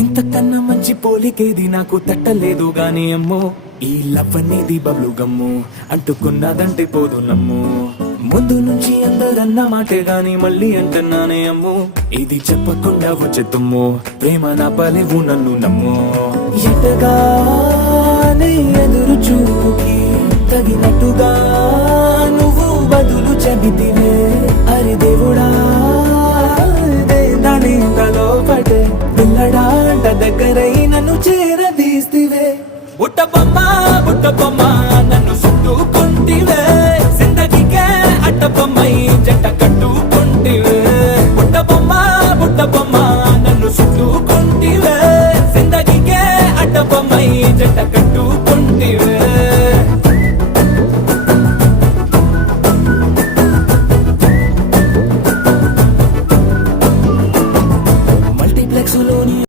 ఇంతకన్నా మంచి పోలికేది నాకు తట్టలేదు గాని అమ్మో ఈ లవ్ అనేది బబ్లు గమ్ము అంటుకున్నదంటే పోదు నమ్ము ముందు నుంచి అందరన్న మాటే గాని మళ్ళీ అంటున్నానే అమ్ము ఇది చెప్పకుండా వచ్చే తుమ్ము ప్రేమ నా పలేవు నన్ను నమ్ము ఎటగానే ఎదురు చూకి తగినట్టుగా నువ్వు బదులు చెబితివే అరి దేవుడా దాని తలో పటే పిల్లడా అంట దగ్గరై నన్ను చేరదీస్తివే ఉట్టబొమ్మ